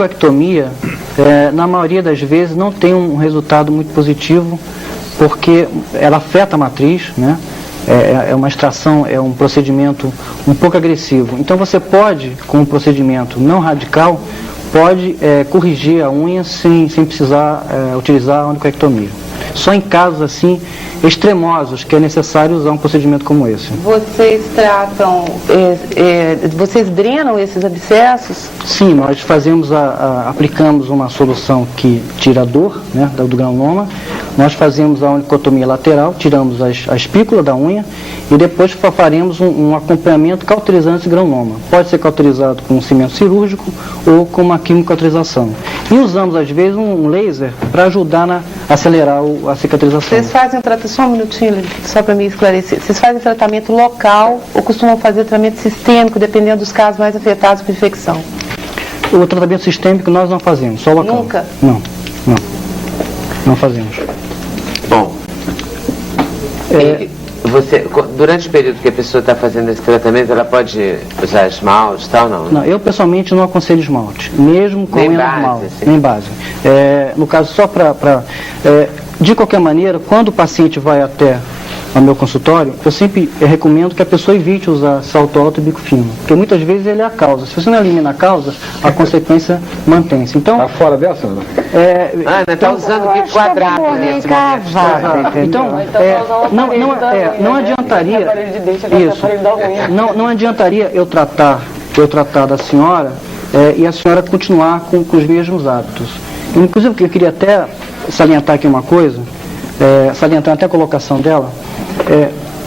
ectomia, na maioria das vezes, não tem um resultado muito positivo, porque ela afeta a matriz, né? É uma extração, é um procedimento um pouco agressivo. Então você pode, com um procedimento não radical, pode corrigir a unha sem precisar utilizar a onicoectomia. Só em casos assim extremosos que é necessário usar um procedimento como esse. Vocês tratam, vocês drenam esses abscessos? Sim, nós aplicamos uma solução que tira a dor, né, do granuloma. Nós fazemos a onicotomia lateral, tiramos a espícula da unha e depois faremos um acompanhamento cauterizando esse granuloma. Pode ser cauterizado com um cimento cirúrgico ou com uma quimio-cauterização. E usamos, às vezes, um laser para ajudar a acelerar a cicatrização. Vocês fazem só um minutinho, só para me esclarecer. Vocês fazem tratamento local ou costumam fazer tratamento sistêmico, dependendo dos casos mais afetados por infecção? O tratamento sistêmico nós não fazemos, só local. Nunca? Não fazemos. Bom, durante o período que a pessoa está fazendo esse tratamento, ela pode usar esmalte e tal, não? Não, eu pessoalmente não aconselho esmalte, mesmo com unha normal, nem base. No caso, só de qualquer maneira, quando o paciente vai até ao meu consultório, eu sempre recomendo que a pessoa evite usar salto alto e bico fino, porque muitas vezes ele é a causa. Se você não elimina a causa, a consequência mantém-se. Então, está fora dessa, Ana? Ana está usando bico quadrado nesse momento. Então, não adiantaria isso. Não adiantaria eu tratar da senhora e a senhora continuar com os mesmos hábitos. Inclusive, eu queria até salientar aqui uma coisa, salientar até a colocação dela.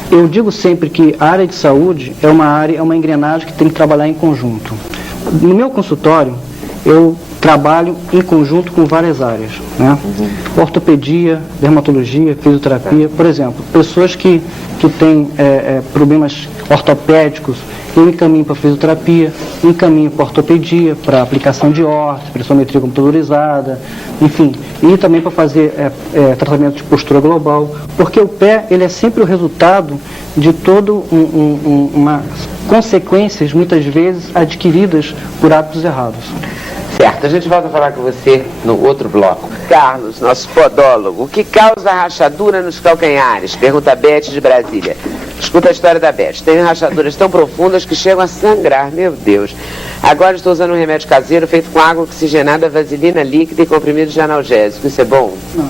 Eu digo sempre que a área de saúde é uma engrenagem que tem que trabalhar em conjunto. No meu consultório, eu trabalho em conjunto com várias áreas, né? Ortopedia, dermatologia, fisioterapia, por exemplo, pessoas que têm problemas ortopédicos, eu encaminho para fisioterapia, encaminho para ortopedia, para aplicação de órtese, pressometria computadorizada, enfim, e também para fazer tratamento de postura global, porque o pé ele é sempre o resultado de todo uma consequências, muitas vezes, adquiridas por hábitos errados. Certo, a gente volta a falar com você no outro bloco. Carlos, nosso podólogo, o que causa rachadura nos calcanhares? Pergunta a Beth de Brasília. Escuta a história da Beth. Tenho rachaduras tão profundas que chegam a sangrar, meu Deus. Agora estou usando um remédio caseiro feito com água oxigenada, vaselina líquida e comprimidos de analgésico. Isso é bom? Não,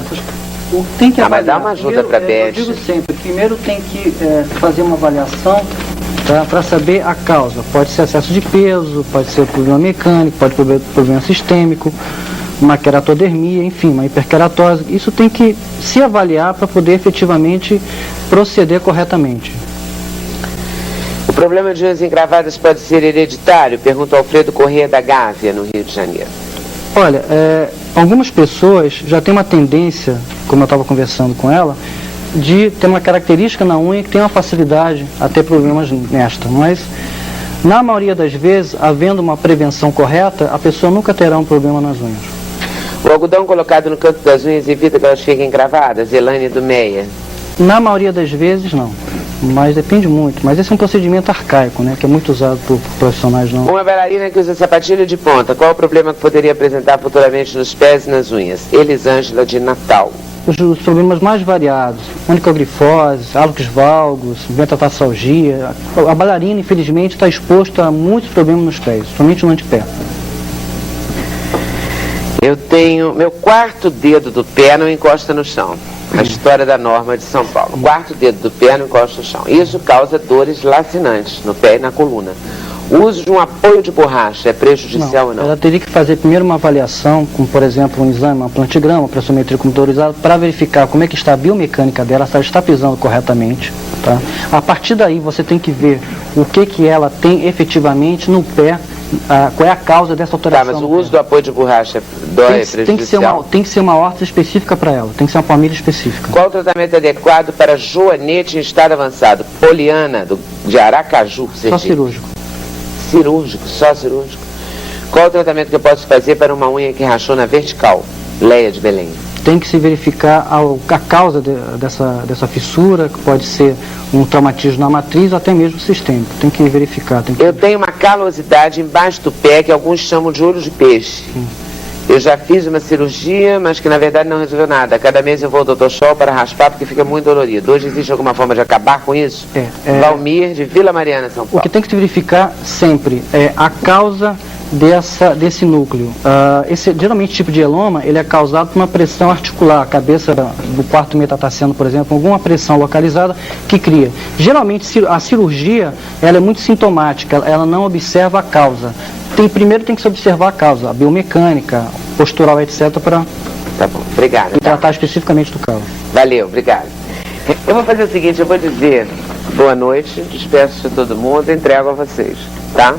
tem que avaliar. Mas dá uma ajuda para a Beth. Eu digo sempre, primeiro tem que fazer uma avaliação para saber a causa. Pode ser excesso de peso, pode ser problema mecânico, pode ser problema sistêmico, uma queratodermia, enfim, uma hiperkeratose. Isso tem que se avaliar para poder efetivamente proceder corretamente. O problema de unhas encravadas pode ser hereditário? Pergunta Alfredo Corrêa da Gávea, no Rio de Janeiro. Olha, algumas pessoas já têm uma tendência, como eu estava conversando com ela, de ter uma característica na unha que tem uma facilidade a ter problemas nesta, mas na maioria das vezes, havendo uma prevenção correta, a pessoa nunca terá um problema nas unhas. O algodão colocado no canto das unhas evita que elas fiquem encravadas? Elaine do Meia. Na maioria das vezes, não. Mas depende muito. Mas esse é um procedimento arcaico, né? Que é muito usado por profissionais não. Uma bailarina que usa sapatilha de ponta, qual o problema que poderia apresentar futuramente nos pés e nas unhas? Elisângela de Natal. Os problemas mais variados, onicogrifose, hálux valgus, metatarsalgia. A bailarina, infelizmente, está exposta a muitos problemas nos pés, somente no antepé. Eu tenho... Meu quarto dedo do pé não encosta no chão. A história da Norma de São Paulo. O quarto dedo do pé não encosta no chão. Isso causa dores lacinantes no pé e na coluna. O uso de um apoio de borracha é prejudicial ou não? Ela teria que fazer primeiro uma avaliação, como por exemplo um exame, uma plantigrama, uma pressometria computadorizada, para verificar como é que está a biomecânica dela, se ela está pisando corretamente. Tá? A partir daí você tem que ver o que ela tem efetivamente no pé, qual é a causa dessa alteração. Tá, mas o uso do apoio de borracha dói, é prejudicial? Tem que ser uma órtese específica para ela, tem que ser uma família específica. Qual o tratamento adequado para joanete em estado avançado? Poliana, de Aracaju, Sergipe. Só cirúrgico. Cirúrgico, só cirúrgico. Qual o tratamento que eu posso fazer para uma unha que rachou na vertical? Leia de Belém. tem que se verificar a causa dessa fissura, que pode ser um traumatismo na matriz ou até mesmo sistêmico. Tem que verificar. Eu tenho uma calosidade embaixo do pé que alguns chamam de olho de peixe. Sim. Eu já fiz uma cirurgia, mas que na verdade não resolveu nada. Cada mês eu vou ao Dr. Scholl para raspar porque fica muito dolorido. Hoje existe alguma forma de acabar com isso? Valmir, de Vila Mariana, São Paulo. O que tem que se verificar sempre é a causa desse núcleo. Geralmente esse tipo de eloma, ele é causado por uma pressão articular. A cabeça do quarto metatarsiano, por exemplo, alguma pressão localizada que cria. Geralmente a cirurgia, ela é muito sintomática, ela não observa a causa. Primeiro tem que se observar a causa, a biomecânica, postural, etc. para Tá bom, obrigado. Tratar especificamente do caso. Valeu, obrigado. Eu vou fazer o seguinte, eu vou dizer boa noite, despeço de todo mundo, entrego a vocês, tá?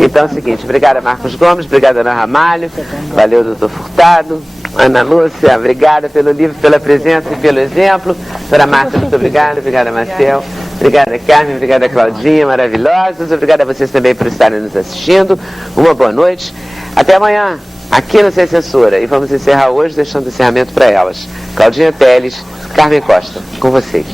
Então é o seguinte, obrigada Marcos Gomes, obrigada Ana Ramalho, valeu doutor Furtado, Ana Lúcia, obrigada pelo livro, pela presença e pelo exemplo, doutora Marta, muito obrigada Marcel, obrigada Carmen, obrigada Claudinha, maravilhosas, obrigada a vocês também por estarem nos assistindo, uma boa noite, até amanhã, aqui no Sem Censura, e vamos encerrar hoje deixando o encerramento para elas, Claudinha Teles, Carmen Costa, com vocês.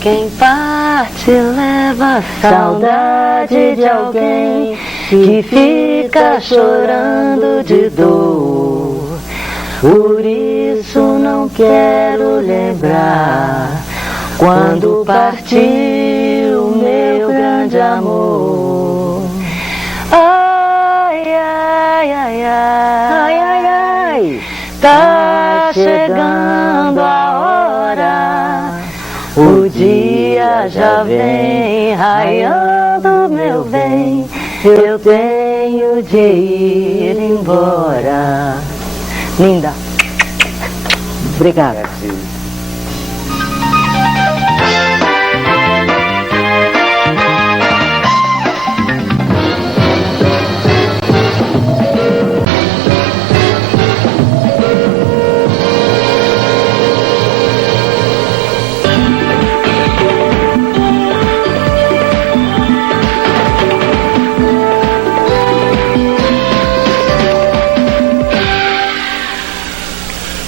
Quem parte leva saudade de alguém que fica chorando de dor. Por isso não quero lembrar quando partiu meu grande amor. Ai, ai, ai, ai, ai, ai, tá chegando a hora. O dia já vem raiando, meu bem, eu tenho de ir embora. Linda. Obrigada.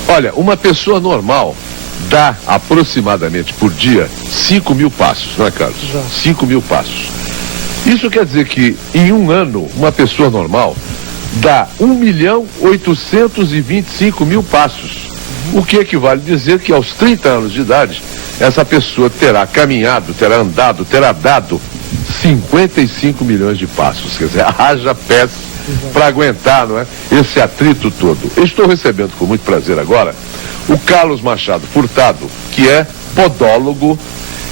Olha, uma pessoa normal dá aproximadamente por dia 5.000 passos, não é, Carlos? 5.000 passos. Isso quer dizer que em um ano, uma pessoa normal dá 1.825.000 passos. O que equivale a dizer que aos 30 anos de idade, essa pessoa terá caminhado, terá andado, terá dado 55 milhões de passos. Quer dizer, haja pés para aguentar, não é? Esse atrito todo. Eu estou recebendo com muito prazer agora o Carlos Machado Furtado, que é podólogo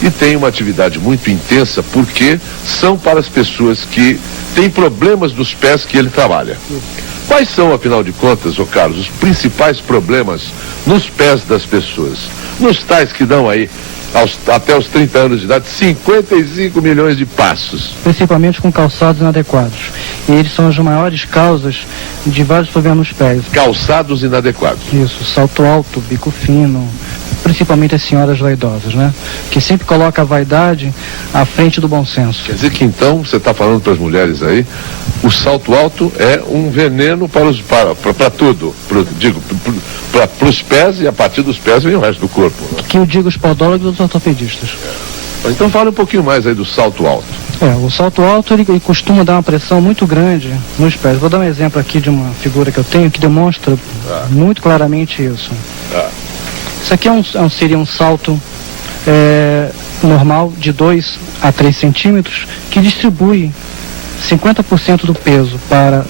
e tem uma atividade muito intensa, porque são para as pessoas que têm problemas dos pés que ele trabalha. Quais são, afinal de contas, ô Carlos, os principais problemas nos pés das pessoas? Nos tais que dão aí até os 30 anos de idade, 55 milhões de passos. Principalmente com calçados inadequados. E eles são as maiores causas de vários problemas nos pés. Calçados inadequados. Isso, salto alto, bico fino, principalmente as senhoras vaidosas, né? Que sempre coloca a vaidade à frente do bom senso. Quer dizer que então, você está falando para as mulheres aí, o salto alto é um veneno para tudo, para os pés, e a partir dos pés vem o resto do corpo. Que eu digo os podólogos e os ortopedistas. Então fala um pouquinho mais aí do salto alto. O salto alto ele costuma dar uma pressão muito grande nos pés. Vou dar um exemplo aqui de uma figura que eu tenho que demonstra muito claramente isso. Isso aqui seria um salto normal de 2 a 3 centímetros que distribui 50% do peso para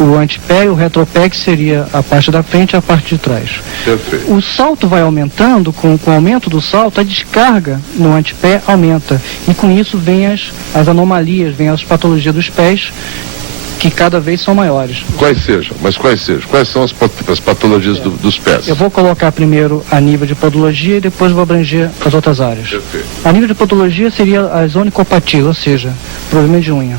o antepé e o retropé, que seria a parte da frente e a parte de trás. Perfeito. O salto vai aumentando, com o aumento do salto, a descarga no antepé aumenta. E com isso vem as anomalias, vem as patologias dos pés, que cada vez são maiores. Quais sejam? Quais são as patologias dos pés? Eu vou colocar primeiro a nível de podologia e depois vou abranger as outras áreas. Perfeito. A nível de podologia seria as onicopatias, ou seja, problema de unha.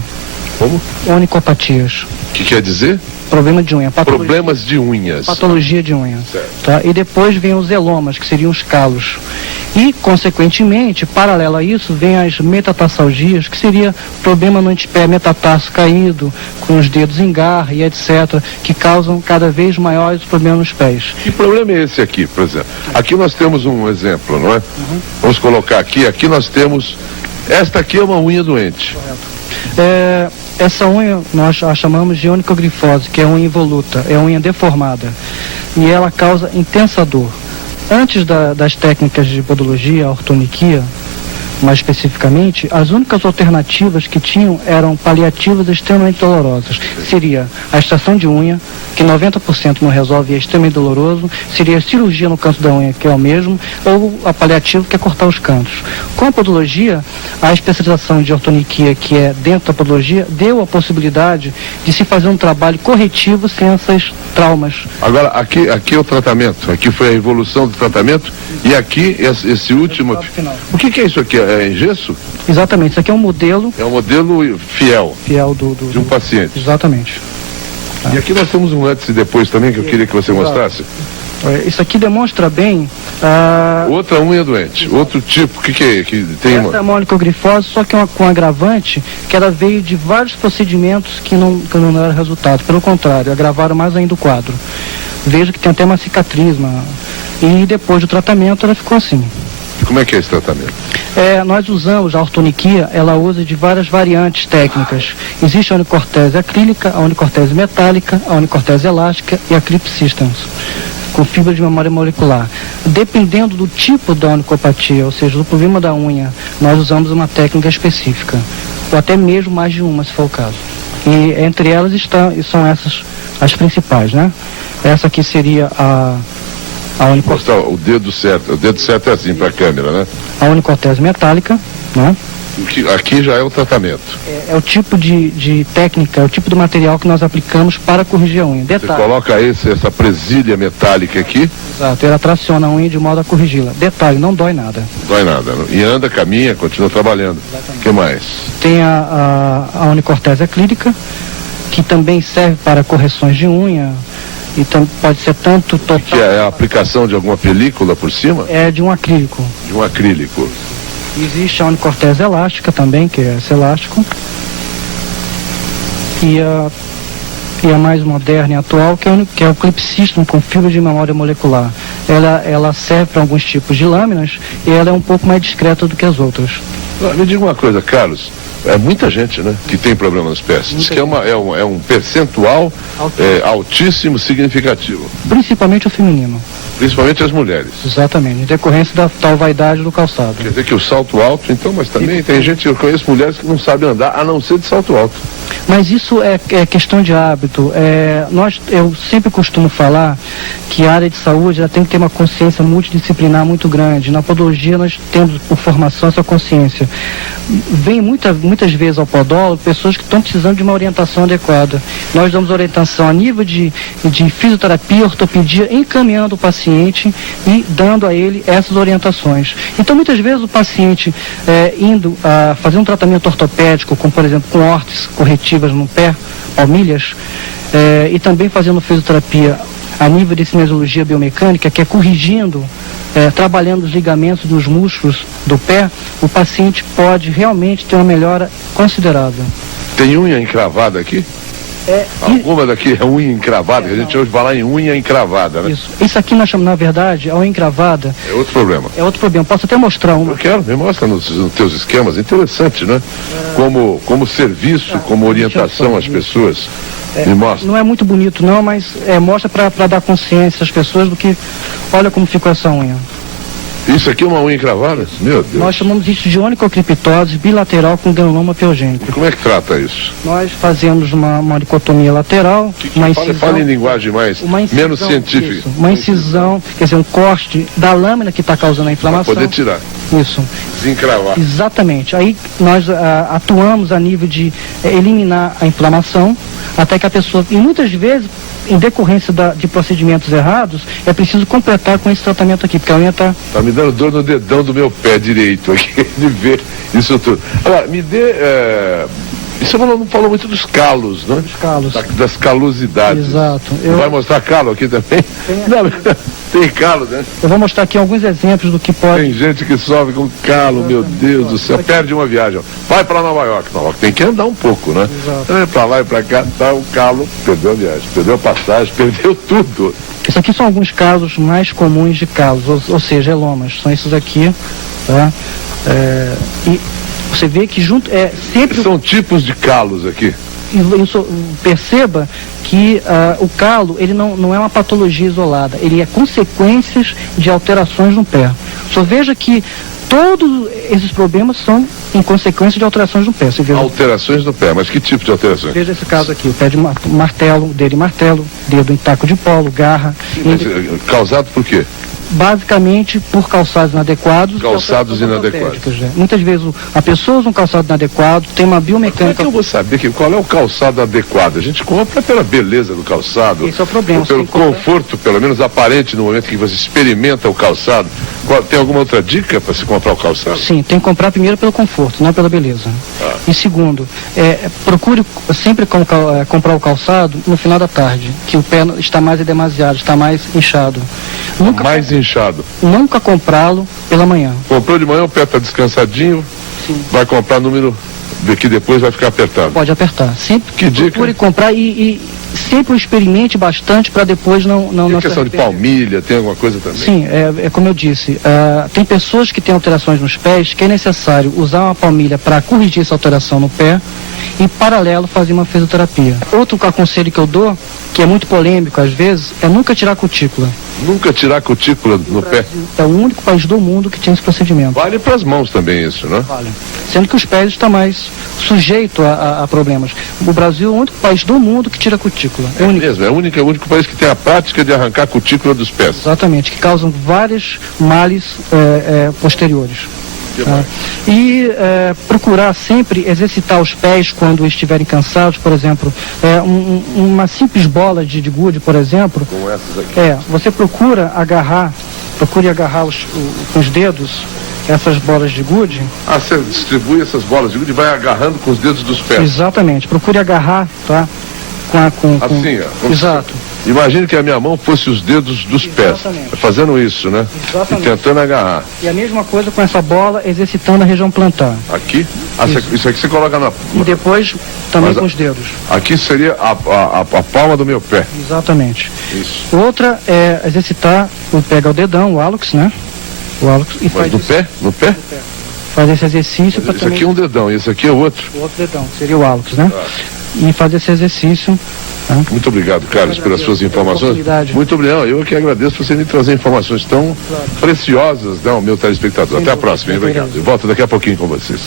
Como? Onicopatias. O que quer dizer? Problema de unha. Problemas de unhas. Patologia de unha. Certo. Tá? E depois vem os elomas, que seriam os calos. E, consequentemente, paralelo a isso, vem as metatarsalgias, que seria problema no antepé, metatarso caído, com os dedos em garra e etc., que causam cada vez maiores problemas nos pés. Que problema é esse aqui, por exemplo? Aqui nós temos um exemplo, não é? Vamos colocar aqui nós temos, esta aqui é uma unha doente. Essa unha nós a chamamos de onicogrifose, que é unha involuta, é unha deformada, e ela causa intensa dor. Antes das técnicas de podologia, a ortoniquia, mais especificamente, as únicas alternativas que tinham eram paliativas extremamente dolorosas. Seria a extração de unha, que 90% não resolve e é extremamente doloroso, seria a cirurgia no canto da unha, que é o mesmo, ou a paliativa, que é cortar os cantos. Com a podologia, a especialização de ortoniquia, que é dentro da podologia, deu a possibilidade de se fazer um trabalho corretivo sem esses traumas. Agora, aqui é o tratamento, aqui foi a evolução do tratamento, e aqui esse último... O que é isso aqui? É em gesso? Exatamente, isso aqui é um modelo... É um modelo fiel de um paciente. Exatamente. E aqui nós temos um antes e depois também, que eu queria que você mostrasse. Isso aqui demonstra bem... Outra unha doente, outro tipo, o que é? Que tem essa é uma onicogrifose, só que com agravante, que ela veio de vários procedimentos que não deram resultado. Pelo contrário, agravaram mais ainda o quadro. Veja que tem até uma cicatriz, e depois do tratamento ela ficou assim. E como é que é esse tratamento? Nós usamos a ortoniquia, ela usa de várias variantes técnicas. Existe a onicortese acrílica, a onicortese metálica, a onicortese elástica e a Clip Systems, com fibra de memória molecular. Dependendo do tipo da onicopatia, ou seja, do problema da unha, nós usamos uma técnica específica, ou até mesmo mais de uma, se for o caso. E entre elas são essas as principais, né? Essa aqui seria a unicortese. Mostrar o dedo certo é assim para a câmera, né? A unicortese metálica, né? Aqui já é o tratamento. É o tipo de técnica, é o tipo de material que nós aplicamos para corrigir a unha. Detalhe. Você coloca essa presilha metálica aqui. Exato, ela traciona a unha de modo a corrigi-la. Detalhe, não dói nada. Não dói nada. E anda, caminha, continua trabalhando. O que mais? Tem a unicortese acrílica, que também serve para correções de unha. Então pode ser tanto total... Que é a aplicação de alguma película por cima? É de um acrílico. De um acrílico. Existe a unicortese elástica também, que é esse elástico. E a mais moderna e atual, que é o Clip System com fibra de memória molecular. Ela serve para alguns tipos de lâminas e ela é um pouco mais discreta do que as outras. Me diga uma coisa, Carlos. É muita gente, né, que tem problema nos pés. Diz que é um percentual altíssimo, significativo. Principalmente o feminino. Principalmente as mulheres. Exatamente, em decorrência da tal vaidade do calçado. Quer dizer que o salto alto, então, mas também tem gente, eu conheço mulheres que não sabem andar, a não ser de salto alto. Mas isso é questão de hábito. Eu sempre costumo falar que a área de saúde ela tem que ter uma consciência multidisciplinar muito grande. Na podologia nós temos por formação essa consciência. Vem muitas vezes ao podólogo pessoas que estão precisando de uma orientação adequada. Nós damos orientação a nível de fisioterapia, ortopedia, encaminhando o paciente e dando a ele essas orientações. Então muitas vezes o paciente indo a fazer um tratamento ortopédico, como por exemplo com órteses corretivas no pé, palmilhas, e também fazendo fisioterapia a nível de cinesiologia biomecânica, que é corrigindo, trabalhando os ligamentos dos músculos do pé, o paciente pode realmente ter uma melhora considerável. Tem unha encravada aqui? Alguma daqui é unha encravada, que a gente ouve falar em unha encravada, né? Isso aqui nós chamamos, na verdade, a unha encravada. É outro problema. É outro problema. Posso até mostrar uma. Eu quero, me mostra nos teus esquemas, interessante, né? Como serviço, como orientação às pessoas. Me mostra. Não é muito bonito não, mas mostra para dar consciência às pessoas do que, olha como ficou essa unha. Isso aqui é uma unha encravada? Meu Deus. Nós chamamos isso de onicocriptose bilateral com granuloma piogênico. E como é que trata isso? Nós fazemos uma dicotomia lateral, uma incisão... Fala em linguagem menos científica. Isso, uma incisão, quer dizer, um corte da lâmina que está causando a inflamação. Para poder tirar. Isso. Desencravar. Exatamente. Aí nós atuamos a nível de eliminar a inflamação, até que a pessoa, e muitas vezes, em decorrência de procedimentos errados, é preciso completar com esse tratamento aqui, porque a unha está... Tá me dando dor no dedão do meu pé direito aqui, de ver isso tudo. Agora, me dê E você não falou muito dos calos, né? Dos calos. Das calosidades. Exato. Vai mostrar calo aqui também? Não, tem calo, né? Eu vou mostrar aqui alguns exemplos do que pode... Tem gente que sofre com calo, meu Deus do céu. Perde uma viagem. Vai para Nova York. Nova York tem que andar um pouco, né? Exato. Para lá e para cá, tá o calo, perdeu a viagem, perdeu a passagem, perdeu tudo. Isso aqui são alguns casos mais comuns de calos, ou seja, elomas. São esses aqui, tá? E você vê que junto sempre são tipos de calos aqui. Perceba que o calo ele não é uma patologia isolada, ele é consequências de alterações no pé. Só veja que todos esses problemas são em consequência de alterações no pé. Você veja, alterações no pé, mas que tipo de alterações? Veja esse caso aqui, o pé de martelo, dedo em martelo, dedo em taco de polo, garra. Causado por quê? Basicamente por calçados inadequados. Calçados inadequados. Muitas vezes a pessoa usa um calçado inadequado, tem uma biomecânica... Mas como é que eu vou saber qual é o calçado adequado? A gente compra pela beleza do calçado. Esse é o problema. Pelo conforto, pelo menos aparente, no momento que você experimenta o calçado. Tem alguma outra dica para se comprar o calçado? Sim, tem que comprar primeiro pelo conforto, não pela beleza. E segundo, procure sempre comprar o calçado no final da tarde, que o pé está mais demasiado, está mais inchado. Inchado. Nunca comprá-lo pela manhã. Comprou de manhã, o pé está descansadinho. Sim. Vai comprar número que depois vai ficar apertado. Pode apertar. Sempre que procure dica? Comprar e sempre experimente bastante para depois não tem questão de palmilha, tem alguma coisa também? Sim, é como eu disse, tem pessoas que têm alterações nos pés que é necessário usar uma palmilha para corrigir essa alteração no pé e, em paralelo, fazer uma fisioterapia. Outro conselho que eu dou, que é muito polêmico às vezes, é nunca tirar cutícula. Nunca tirar cutícula no pé? É o único país do mundo que tem esse procedimento. Vale para as mãos também isso, né? Vale. Sendo que os pés estão mais sujeitos a problemas. O Brasil é o único país do mundo que tira cutícula. É mesmo, é o único país que tem a prática de arrancar cutícula dos pés. Exatamente, que causam vários males posteriores. Procurar sempre exercitar os pés quando estiverem cansados, por exemplo, uma simples bola de gude, por exemplo. Como essas aqui. Você procure agarrar com os dedos essas bolas de gude. Você distribui essas bolas de gude e vai agarrando com os dedos dos pés. Exatamente, procure agarrar, tá? Assim, ó. Exato. Imagine que a minha mão fosse os dedos dos pés, fazendo isso, né? Exatamente. E tentando agarrar. E a mesma coisa com essa bola, exercitando a região plantar. Aqui? Isso aqui você coloca na... E depois também com os dedos. Aqui seria a palma do meu pé. Exatamente. Isso. Outra é exercitar, pega o dedão, o hálux, né? O hálux e faz no pé? No pé? Faz esse exercício para também... Esse aqui é um dedão e esse aqui é o outro? O outro dedão, seria o hálux, né? E fazer esse exercício. Muito obrigado, Carlos, pelas suas informações. Muito obrigado. Eu que agradeço por você me trazer informações tão preciosas, né, ao meu telespectador. Até a próxima, hein? Obrigado. Eu volto daqui a pouquinho com vocês.